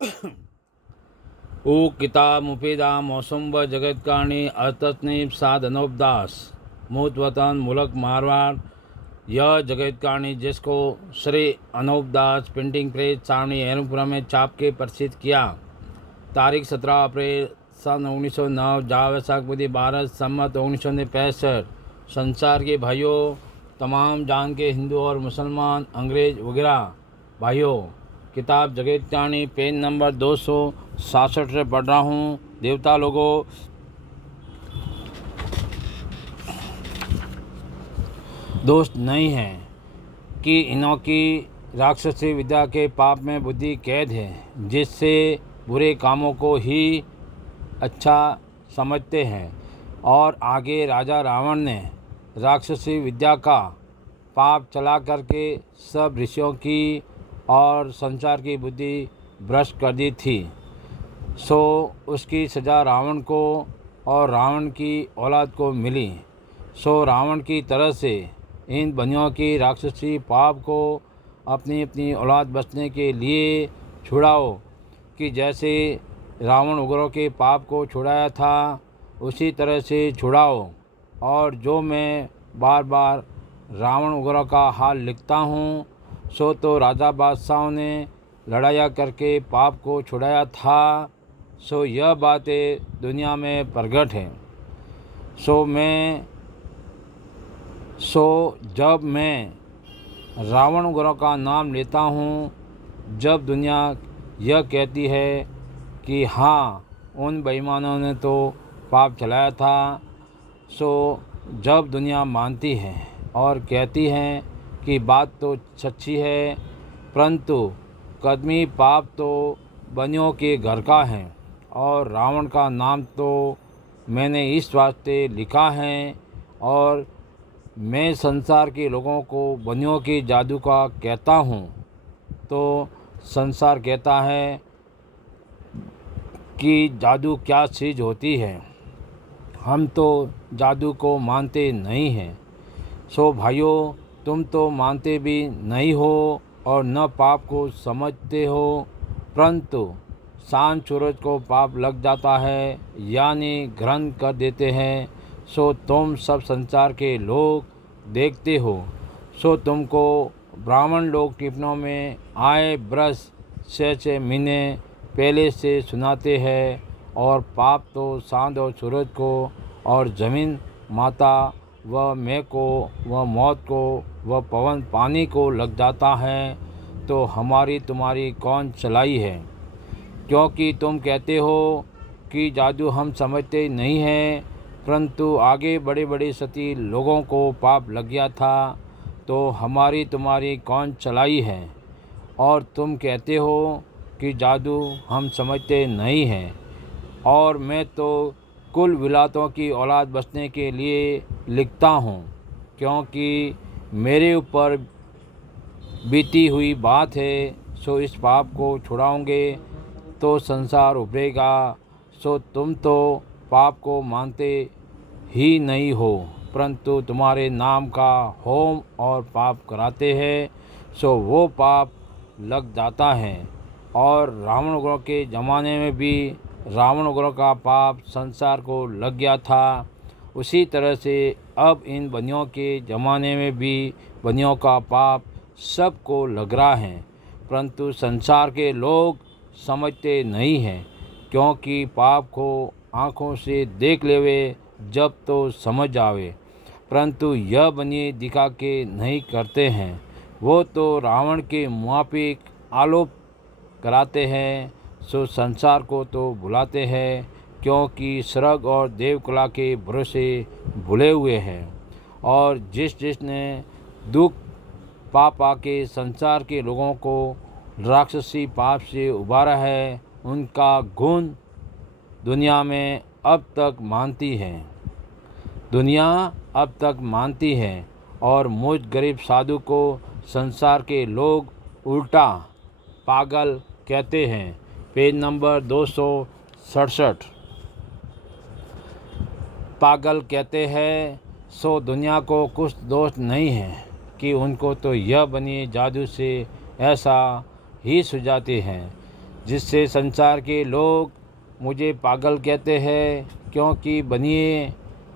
ओ किताब मुफीदा मौसम व जगत कारणी अतनीब साद अनोबदास मूत वतन मुल्क मारवाड़। यह जगत कारणी जिसको श्री अनोबदास प्रिंटिंग प्रेस सावनी एरमपुरा में छाप के प्रसिद्ध किया। तारीख 17 अप्रैल सन 1909 जा वैसाख बुधि 12 सम्मत 1965। संसार के भाइयों, तमाम जान के हिंदू और मुसलमान, अंग्रेज वगैरह भाइयों, किताब जगत कारणी पेज नंबर 266 से पढ़ रहा हूँ। देवता लोगों, दोस्त नहीं है कि इन्हों की राक्षसी विद्या के पाप में बुद्धि कैद है, जिससे बुरे कामों को ही अच्छा समझते हैं। और आगे राजा रावण ने राक्षसी विद्या का पाप चला करके सब ऋषियों की और संसार की बुद्धि भ्रष्ट कर दी थी। सो उसकी सज़ा रावण को और रावण की औलाद को मिली। सो रावण की तरह से इन बनियों की राक्षसी पाप को अपनी अपनी औलाद बचने के लिए छुड़ाओ, कि जैसे रावण उग्रों के पाप को छुड़ाया था उसी तरह से छुड़ाओ। और जो मैं बार बार रावण उग्रों का हाल लिखता हूँ, सो तो राजा बादशाहों ने लड़ाइयाँ करके पाप को छुड़ाया था। सो यह बातें दुनिया में प्रगट है। जब मैं रावण उग्रों का नाम लेता हूँ, जब दुनिया यह कहती है कि हाँ, उन बेईमानों ने तो पाप चलाया था, सो जब दुनिया मानती है और कहती है कि बात तो सच्ची है, परंतु कदमी पाप तो बनियों के घर का है और रावण का नाम तो मैंने इस वास्ते लिखा है। और मैं संसार के लोगों को बनियों के जादू का कहता हूँ, तो संसार कहता है कि जादू क्या चीज़ होती है। हम तो जादू को मानते नहीं हैं। सो भाइयों, तुम तो मानते भी नहीं हो और न पाप को समझते हो, परंतु शान सूरज को पाप लग जाता है, यानी ग्रहण कर देते हैं। सो तुम सब संसार के लोग देखते हो। सो तुमको ब्राह्मण लोग टिप्पणों में आए ब्रश 6 महीने पहले से सुनाते हैं, और पाप तो चाँद और सूरज को और ज़मीन माता व मैं को व मौत को व पवन पानी को लग जाता है। तो हमारी तुम्हारी कौन चलाई है? क्योंकि तुम कहते हो कि जादू हम समझते नहीं हैं, परंतु आगे बड़े बड़े सती लोगों को पाप लग गया था, तो हमारी तुम्हारी कौन चलाई है? और तुम कहते हो कि जादू हम समझते नहीं हैं, और मैं तो कुल विलातों की औलाद बचने के लिए लिखता हूँ, क्योंकि मेरे ऊपर बीती हुई बात है। सो इस पाप को छुड़ाओगे तो संसार उभरेगा। सो तुम तो पाप को मानते ही नहीं हो, परंतु तुम्हारे नाम का होम और पाप कराते हैं, सो वो पाप लग जाता है। और रावण उग्रों के ज़माने में भी रावण उग्रों का पाप संसार को लग गया था, उसी तरह से अब इन बनियों के ज़माने में भी बनियों का पाप सबको लग रहा है, परंतु संसार के लोग समझते नहीं हैं। क्योंकि पाप को आँखों से देख लेवे जब तो समझ आवे, परंतु यह बनिए दिखा के नहीं करते हैं। वो तो रावण के मुआफिक आलोप कराते हैं। सो संसार को तो भुलाते हैं, क्योंकि स्वर्ग और देवकला के भरोसे भुले हुए हैं। और जिसने दुख पा के संसार के लोगों को राक्षसी पाप से उबारा है, उनका गुण दुनिया में अब तक मानती है। दुनिया अब तक मानती है, और मुझ गरीब साधु को संसार के लोग उल्टा पागल कहते हैं। Page number 267। पागल कहते हैं। सो दुनिया को कुछ दोष नहीं है कि उनको तो यह बनी जादू से ऐसा ही सुझाते हैं। जिससे संसार के लोग मुझे पागल कहते हैं, क्योंकि बनिए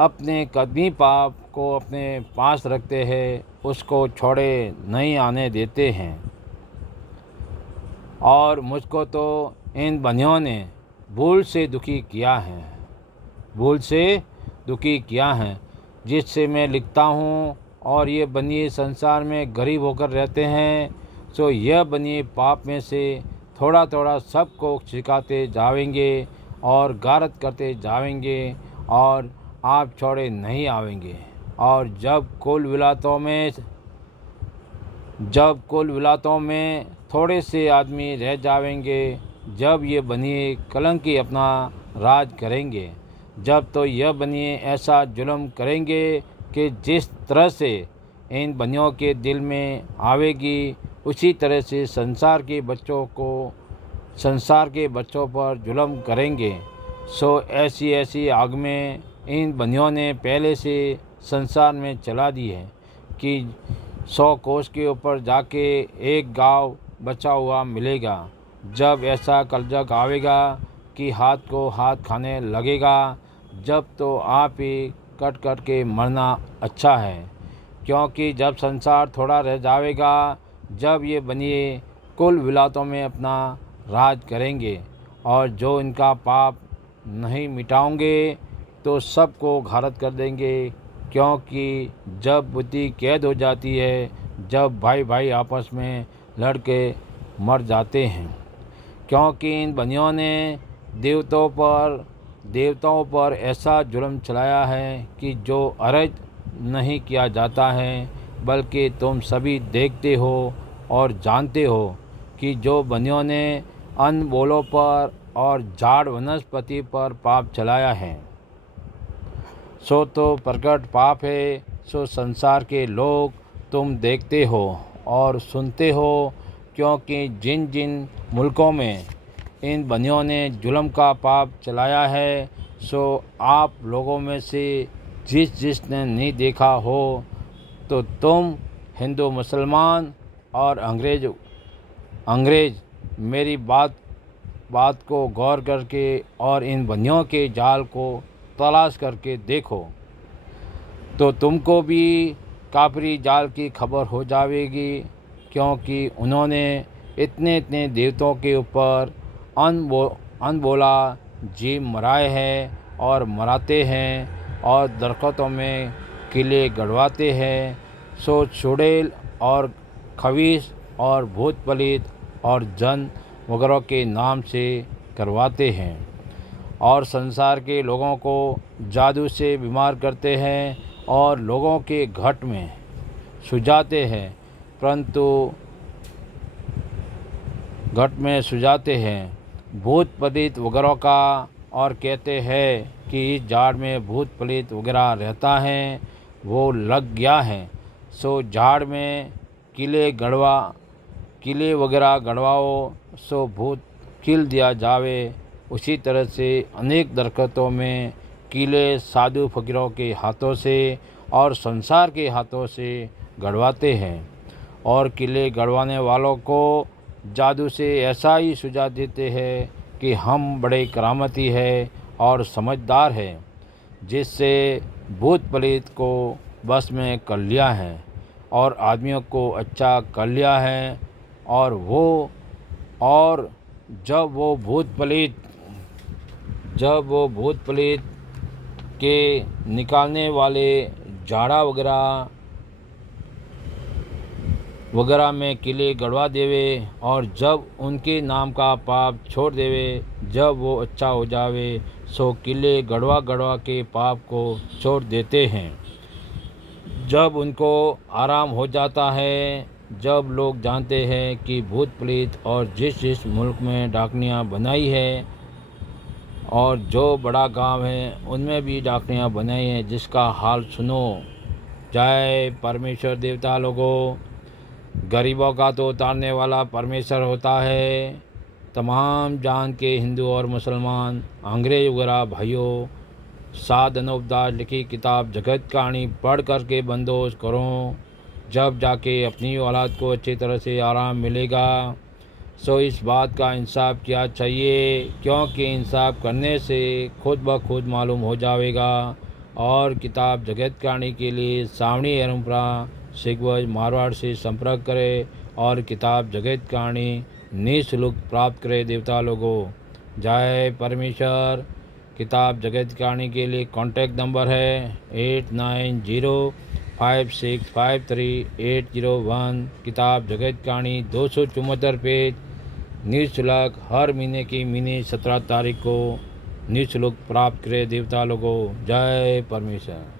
अपने कदमी पाप को अपने पास रखते हैं, उसको छोड़े नहीं आने देते हैं। और मुझको तो इन बनियों ने भूल से दुखी किया है, भूल से दुखी किया है, जिससे मैं लिखता हूँ। और ये बनिए संसार में गरीब होकर रहते हैं, सो यह बनिए पाप में से थोड़ा थोड़ा सबको सिखाते जाएंगे और गारत करते जाएंगे, और आप छोड़े नहीं आवेंगे। और जब कुल विलातों में थोड़े से आदमी रह जाएंगे, जब ये बनिए कलंकी अपना राज करेंगे, जब तो यह बनिए ऐसा जुल्म करेंगे कि जिस तरह से इन बनियों के दिल में आवेगी, उसी तरह से संसार के बच्चों पर जुल्म करेंगे। सो ऐसी ऐसी आग में इन बनियों ने पहले से संसार में चला दी है कि 100 कोस के ऊपर जाके एक गांव बचा हुआ मिलेगा। जब ऐसा कलजग आवेगा कि हाथ को हाथ खाने लगेगा, जब तो आप ही कट कट के मरना अच्छा है। क्योंकि जब संसार थोड़ा रह जाएगा, जब ये बनिए कुल विलातों में अपना राज करेंगे, और जो इनका पाप नहीं मिटाओगे तो सबको घारत कर देंगे। क्योंकि जब बुद्धि कैद हो जाती है, जब भाई भाई आपस में लड़ के मर जाते हैं। क्योंकि इन बनियों ने देवताओं पर ऐसा जुल्म चलाया है कि जो अर्ज नहीं किया जाता है, बल्कि तुम सभी देखते हो और जानते हो कि जो बनियों ने अनमोलों पर और झाड़ वनस्पति पर पाप चलाया है, सो तो प्रकट पाप है। सो संसार के लोग तुम देखते हो और सुनते हो, क्योंकि जिन जिन मुल्कों में इन बनियों ने जुल्म का पाप चलाया है, सो आप लोगों में से जिसने नहीं देखा हो, तो तुम हिंदू मुसलमान और अंग्रेज़ मेरी बात को गौर करके और इन बनियों के जाल को तलाश करके देखो, तो तुमको भी काफरी जाल की खबर हो जाएगी। क्योंकि उन्होंने इतने इतने देवताओं के ऊपर अनबोला जीव मराए हैं और मराते हैं, और दरख्तों में किले गड़वाते हैं। सो चुड़ैल और खवीस और भूत पलित और जन वगैरह के नाम से करवाते हैं, और संसार के लोगों को जादू से बीमार करते हैं और लोगों के घट में सुझाते हैं, भूत पलित वगैरह का, और कहते हैं कि इस झाड़ में भूत पलित वगैरह रहता है, वो लग गया है। सो झाड़ में किले वगैरह गड़वाओ, सो भूत किल दिया जावे। उसी तरह से अनेक दरख्तों में किले साधु फकीरों के हाथों से और संसार के हाथों से गड़वाते हैं, और किले गड़वाने वालों को जादू से ऐसा ही सुझा देते हैं कि हम बड़े करामती है और समझदार है, जिससे भूत पलित को बस में कर लिया है और आदमियों को अच्छा कर लिया है। और जब वो भूत पलित के निकालने वाले झाड़ा वगैरह में किले गड़वा देवे, और जब उनके नाम का पाप छोड़ देवे, जब वो अच्छा हो जावे, सो किले गड़वा के पाप को छोड़ देते हैं। जब उनको आराम हो जाता है, जब लोग जानते हैं कि भूत प्रेत और जिस मुल्क में डाकनियाँ बनाई है, और जो बड़ा गांव है उनमें भी डाकनियाँ बनाई हैं, जिसका हाल सुनो। जय परमेश्वर देवता लोगों, गरीबों का तो उतारने वाला परमेश्वर होता है। तमाम जान के हिंदू और मुसलमान, अंग्रेज वगैरह भाइयों, साध अनूपदास लिखी किताब जगत कहानी पढ़ करके बंदोबस्त करो, जब जाके अपनी औलाद को अच्छी तरह से आराम मिलेगा। सो इस बात का इंसाफ किया चाहिए, क्योंकि इंसाफ करने से खुद ब खुद मालूम हो जाएगा। और किताब जगत कहानी के लिए सावणी एरमपुरा सिगवज मारवाड़ से संपर्क करें और किताब जगत कहानी निःशुल्क प्राप्त करें। देवता लोगों, जय परमेश्वर। किताब जगत कहानी के लिए कॉन्टैक्ट नंबर है 8905653801। किताब जगत कहानी 274 पेज निःशुल्क हर महीने की महीने 17 तारीख को निःशुल्क प्राप्त करें। देवता लोगों, जय परमेश्वर।